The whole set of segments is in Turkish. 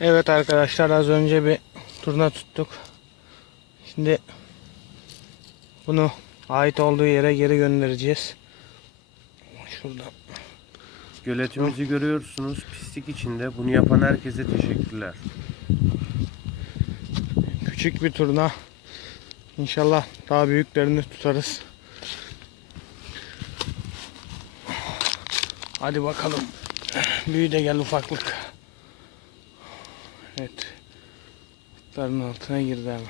Evet arkadaşlar az önce bir turna tuttuk. Şimdi bunu ait olduğu yere geri göndereceğiz. Şuradan. Göletimizi görüyorsunuz. Pislik içinde. Bunu yapan herkese teşekkürler. Küçük bir turna. İnşallah daha büyüklerini tutarız. Hadi bakalım. Büyü de gel ufaklık. Evet. Kurtların altına girdi hemen.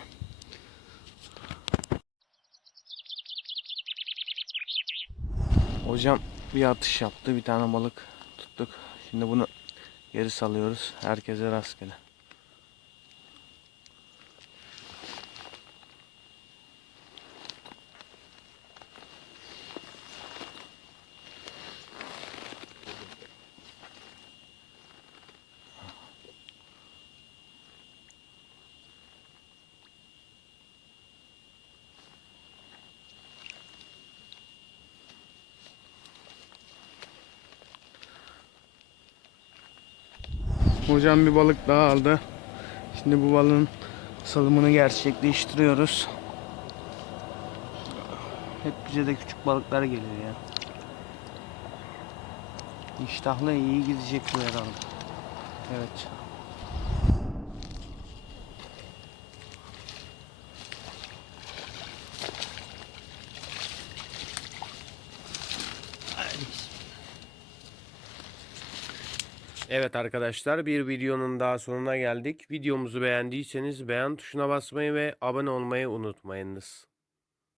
Hocam bir atış yaptı. Bir tane balık tuttuk. Şimdi bunu geri salıyoruz. Herkese rastgele. Hocam bir balık daha aldı. Şimdi bu balığın salımını gerçekleştiriyoruz. Hep bize de küçük balıklar geliyor ya. İştahlı iyi gidecek bu herhalde. Evet. Evet arkadaşlar bir videonun daha sonuna geldik. Videomuzu beğendiyseniz beğen tuşuna basmayı ve abone olmayı unutmayınız.